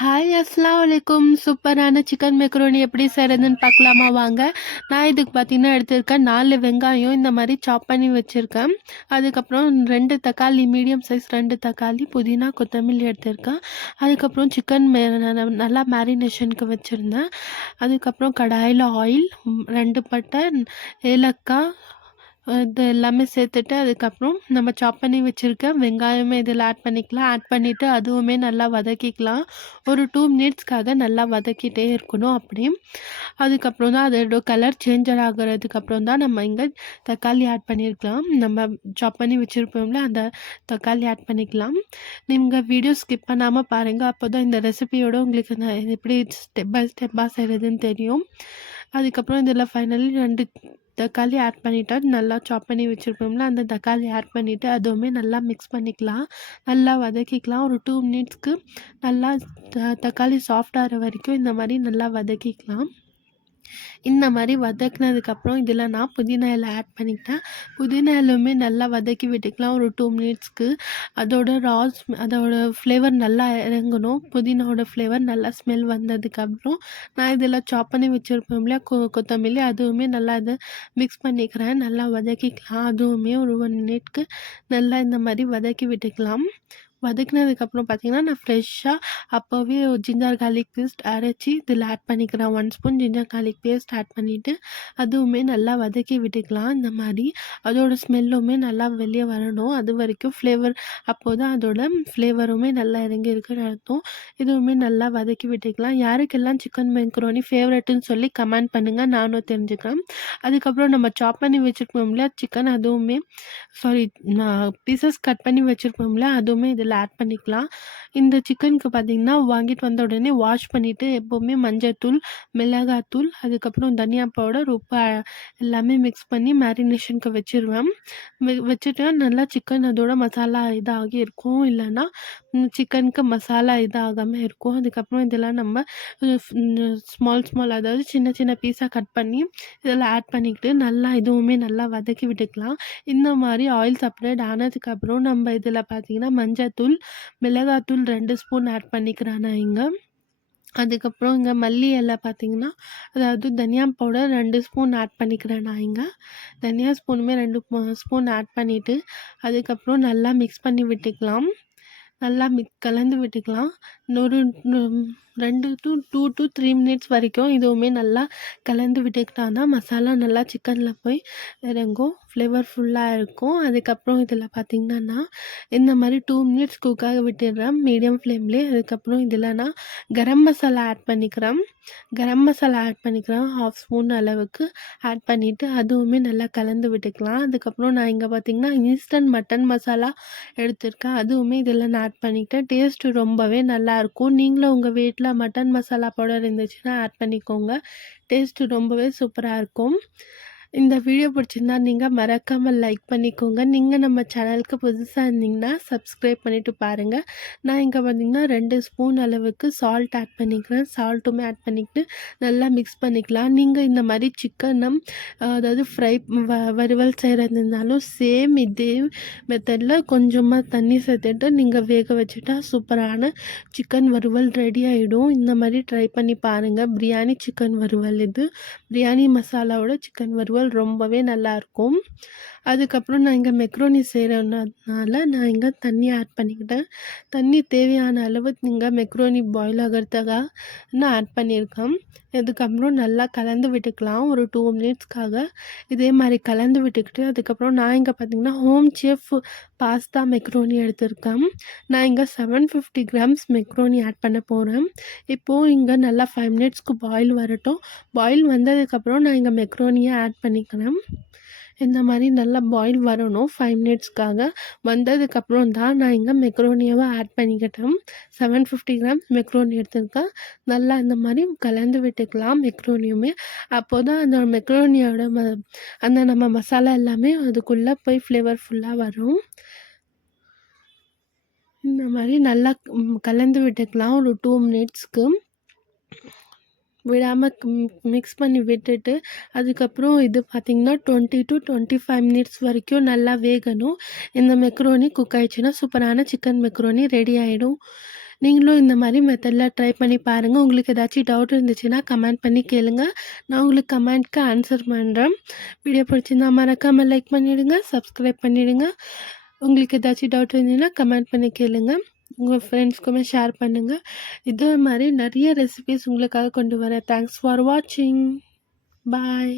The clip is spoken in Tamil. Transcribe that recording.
ஹாய் அஸ்ஸலாமு அலைக்கும். சூப்பரான சிக்கன் மெக்ரோனி எப்படி செய்கிறதுன்னு பார்க்கலாமா வாங்க. நான் இதுக்கு பார்த்தீங்கன்னா எடுத்திருக்கேன் 4 வெங்காயம் இந்த மாதிரி சாப் பண்ணி வச்சுருக்கேன். அதுக்கப்புறம் 2 தக்காளி, மீடியம் சைஸ் 2 தக்காளி, புதினா, கொத்தமல்லி எடுத்திருக்கேன். அதுக்கப்புறம் சிக்கன் நல்லா மேரினேஷனுக்கு வச்சுருந்தேன். அதுக்கப்புறம் கடாயில் ஆயில், 2 பட்டை, ஏலக்காய், இது எல்லாமே சேர்த்துட்டு அதுக்கப்புறம் நம்ம சாப் பண்ணி வச்சுருக்க வெங்காயமே இதில் ஆட் பண்ணிக்கலாம். ஆட் பண்ணிவிட்டு அதுவுமே நல்லா வதக்கிக்கலாம். ஒரு 2 மினிட்ஸ்க்காக நல்லா வதக்கிட்டே இருக்கணும் அப்படியே. அதுக்கப்புறம் தான் அதோட கலர் சேஞ்சர் ஆகிறதுக்கப்புறம் தான் நம்ம இங்கே தக்காளி ஆட் பண்ணியிருக்கலாம். நம்ம சாப் பண்ணி வச்சுருப்போம்ல அந்த தக்காளி ஆட் பண்ணிக்கலாம். நீங்கள் வீடியோ ஸ்கிப் பண்ணாமல் பாருங்கள். அப்போ தான் இந்த ரெசிபியோட உங்களுக்கு நான் எப்படி ஸ்டெப் பை ஸ்டெப்பாக செய்கிறதுன்னு தெரியும். அதுக்கப்புறம் இதில் ஃபைனலி 2 தக்காளி ஆட் பண்ணிவிட்டு நல்லா சாப் பண்ணி வச்சுருப்போம்ல அந்த தக்காளி ஆட் பண்ணிவிட்டு அதுவுமே நல்லா மிக்ஸ் பண்ணிக்கலாம். நல்லா வதக்கிக்கலாம். ஒரு 2 மினிட்ஸ்க்கு நல்லா தக்காளி சாஃப்ட் ஆகிற வரைக்கும் இந்த மாதிரி நல்லா வதக்கிக்கலாம். இந்த மாதிரி வதக்குனதுக்கப்புறம் இதில் நான் புதினா இலை ஆட் பண்ணிக்கிட்டேன். புதினா இலையுமே நல்லா வதக்கி விட்டுக்கலாம் ஒரு 2 மினிட்ஸ்க்கு. அதோட ஃப்ளேவர் நல்லா இறங்கணும். புதினாவோட ஃப்ளேவர் நல்லா ஸ்மெல் வந்ததுக்கப்புறம் நான் இதில் சாப் பண்ணி வச்சுருப்போம் இல்லையா கொத்தமல்லி, அதுவுமே நல்லா இதை மிக்ஸ் பண்ணிக்கிறேன். நல்லா வதக்கிக்கலாம். அதுவுமே ஒரு 1 மினிட்க்கு நல்லா இந்த மாதிரி வதக்கி விட்டுக்கலாம். வதக்குனதுக்கப்புறம் பார்த்தீங்கன்னா நான் ஃப்ரெஷ்ஷாக அப்போவே ஜிஞ்சர் கார்லிக் பேஸ்ட் அரைச்சி இதில் ஆட் பண்ணிக்கிறேன். 1 spoon ginger garlic paste add பண்ணிவிட்டு அதுவுமே நல்லா வதக்கி விட்டுக்கலாம். இந்த மாதிரி அதோட ஸ்மெல்லுமே நல்லா வெளியே வரணும். அது வரைக்கும் ஃப்ளேவர் அப்போ தான் அதோட ஃப்ளேவருமே நல்லா இறங்கியிருக்குன்னு அர்த்தம். இதுவுமே நல்லா வதக்கி விட்டுக்கலாம். யாருக்கெல்லாம் சிக்கன் மெக்ரோனி ஃபேவரெட்டுன்னு சொல்லி கமெண்ட் பண்ணுங்கள், நானும் தெரிஞ்சுக்கிறேன். அதுக்கப்புறம் நம்ம சாப் பண்ணி வச்சுருப்போம்ல சிக்கன், அதுவுமே பீசஸ் கட் பண்ணி வச்சுருப்போம்ல அதுவுமே இதில் ஆட் பண்ணிக்கலாம். இந்த சிக்கனுக்கு பார்த்திங்கன்னா வாங்கிட்டு வந்த உடனே வாஷ் பண்ணிவிட்டு எப்போவுமே மஞ்சள்தூள், மிளகாத்தூள், அதுக்கப்புறம் தனியா பவுடர், உப்பு எல்லாமே மிக்ஸ் பண்ணி மேரினேஷனுக்கு வச்சுருவேன். வச்சுட்டு நல்லா சிக்கன் அதோட மசாலா இதாகி இருக்கும், இல்லைன்னா சிக்கனுக்கு மசாலா இதாகாமல் இருக்கும். அதுக்கப்புறம் இதெல்லாம் நம்ம ஸ்மால் அதாவது சின்ன சின்ன பீஸாக கட் பண்ணி இதில் ஆட் பண்ணிக்கிட்டு நல்லா இதுவுமே நல்லா வதக்கி விட்டுக்கலாம். இந்த மாதிரி ஆயில் செப்பரேட் ஆனதுக்கப்புறம் நம்ம இதில் பார்த்திங்கன்னா மஞ்சள்தூள், மிளகாத்தூள் 2 ஸ்பூன் ஆட் பண்ணிக்கிறேன் நான் இங்கே. அதுக்கப்புறம் இங்கே மல்லி இலை பார்த்திங்கன்னா அதாவது தனியா பவுடர் 2 ஸ்பூன் ஆட் பண்ணிக்கிறேன் நான் இங்கே. தனியா ஸ்பூனுமே 2 ஸ்பூன் ஆட் பண்ணிவிட்டு அதுக்கப்புறம் நல்லா மிக்ஸ் பண்ணி விட்டுக்கலாம். நல்லா கலந்து விட்டுக்கலாம். ஒரு 2 to 3 மினிட்ஸ் வரைக்கும் இதுவுமே நல்லா கலந்து விட்டுக்கிட்டால் தான் மசாலா நல்லா சிக்கனில் போய் இறங்கும், ஃப்ளேவர்ஃபுல்லாக இருக்கும். அதுக்கப்புறம் இதில் பார்த்திங்கன்னா இந்த மாதிரி 2 மினிட்ஸ் குக்காக விட்டுடுறேன் மீடியம் ஃப்ளேம்லேயே. அதுக்கப்புறம் இதில் நான் கரம் மசாலா ஆட் பண்ணிக்கிறேன். 1/2 ஸ்பூன் அளவுக்கு ஆட் பண்ணிவிட்டு அதுவுமே நல்லா கலந்து விட்டுக்கலாம். அதுக்கப்புறம் நான் இங்கே பார்த்திங்கன்னா இன்ஸ்டன்ட் மட்டன் மசாலா எடுத்திருக்கேன். அதுவுமே இதில் நான் ஆட் பண்ணிக்கிட்டேன். டேஸ்ட்டு ரொம்பவே நல்லாயிருக்கும். நீங்களும் உங்கள் வீட்டில் மட்டன் மசாலா பவுடர் இருந்துச்சுன்னா ஆட் பண்ணிக்கோங்க. டேஸ்ட்டு ரொம்பவே சூப்பராக இருக்கும். இந்த வீடியோ பிடிச்சிருந்தா நீங்கள் மறக்காமல் லைக் பண்ணிக்கோங்க. நீங்கள் நம்ம சேனலுக்கு புதுசாக இருந்தீங்கன்னா சப்ஸ்கிரைப் பண்ணிவிட்டு பாருங்கள். நான் இங்கே பார்த்திங்கன்னா 2 ஸ்பூன் அளவுக்கு சால்ட் ஆட் பண்ணிக்கிறேன். சால்ட்டுமே ஆட் பண்ணிக்கிட்டு நல்லா மிக்ஸ் பண்ணிக்கலாம். நீங்கள் இந்த மாதிரி சிக்கனம் அதாவது வறுவல் செய்கிறதுனாலும் சேம் இதே மெத்தடில் கொஞ்சமாக தண்ணி சேர்த்துட்டு நீங்கள் வேக வச்சுட்டா சூப்பரான சிக்கன் வறுவல் ரெடி ஆகிடும். இந்த மாதிரி ட்ரை பண்ணி பாருங்கள். பிரியாணி சிக்கன் வறுவல் இது. பிரியாணி மசாலாவோட சிக்கன் வறுவல் ரொம்பவே நல்லாயிருக்கும். அதுக்கப்புறம் நான் இங்கே மெக்ரோனி செய்கிறதுனால நான் இங்கே தண்ணி ஆட் பண்ணிக்கிட்டேன். தண்ணி தேவையான அளவு நீங்கள் மெக்ரோனி பாயில் ஆகிறதுக்காக நான் ஆட் பண்ணியிருக்கேன். இதுக்கப்புறம் நல்லா கலந்து விட்டுக்கலாம் ஒரு 2 மினிட்ஸ்க்காக. இதே மாதிரி கலந்து விட்டுக்கிட்டு அதுக்கப்புறம் நான் இங்கே பார்த்திங்கன்னா ஹோம் செஃப் பாஸ்தா மெக்ரோனி எடுத்திருக்கேன். நான் இங்கே 750 கிராம்ஸ் மெக்ரோனி ஆட் பண்ண போகிறேன். இப்போது இங்கே நல்லா 5 மினிட்ஸ்க்கு பாயில் வரட்டும். பாயில் வந்ததுக்கப்புறம் நான் இங்கே மெக்ரோனியை ஆட் பண்ணிக்கிறேன். இந்த மாதிரி நல்லா பாயில் வரணும் 5 மினிட்ஸ்க்காக. வந்ததுக்கப்புறம் தான் நான் இங்கே மெக்ரோனியாவை ஆட் பண்ணிக்கிட்டேன். 750 கிராம்ஸ் மெக்ரோனி எடுத்துருக்கேன். நல்லா இந்த மாதிரி கலந்து விட்டுக்கலாம் மெக்ரோனியுமே. அப்போ தான் அந்த மெக்ரோனியோட அந்த நம்ம மசாலா எல்லாமே அதுக்குள்ளே போய் ஃப்ளேவர்ஃபுல்லாக வரும். இந்த மாதிரி நல்லா கலந்து விட்டுக்கலாம் ஒரு 2 மினிட்ஸ்க்கு. விடாமல் மிக்ஸ் பண்ணி விட்டுட்டு அதுக்கப்புறம் இது பார்த்திங்கன்னா 20 to 25 மினிட்ஸ் வரைக்கும் நல்லா வேகணும். இந்த மெக்ரோனி குக் ஆயிடுச்சுன்னா சூப்பரான சிக்கன் மெக்ரோனி ரெடி ஆகிடும். நீங்களும் இந்த மாதிரி மெத்தடில் ட்ரை பண்ணி பாருங்கள். உங்களுக்கு ஏதாச்சும் டவுட் இருந்துச்சுன்னா கமெண்ட் பண்ணி கேளுங்க. நான் உங்களுக்கு கமெண்ட்க்கு ஆன்சர் பண்ணுறேன். வீடியோ பிடிச்சிருந்தா மறக்காமல் லைக் பண்ணிவிடுங்க, சப்ஸ்கிரைப் பண்ணிவிடுங்க. உங்களுக்கு ஏதாச்சும் டவுட் இருந்ததுன்னா கமெண்ட் பண்ணி கேளுங்க. உங்கள் ஃப்ரெண்ட்ஸ்க்குமே ஷேர் பண்ணுங்கள். இதே மாதிரி நிறைய ரெசிபிஸ் உங்களுக்காக கொண்டு வரேன். தேங்க்ஸ் ஃபார் வாட்சிங். பாய்.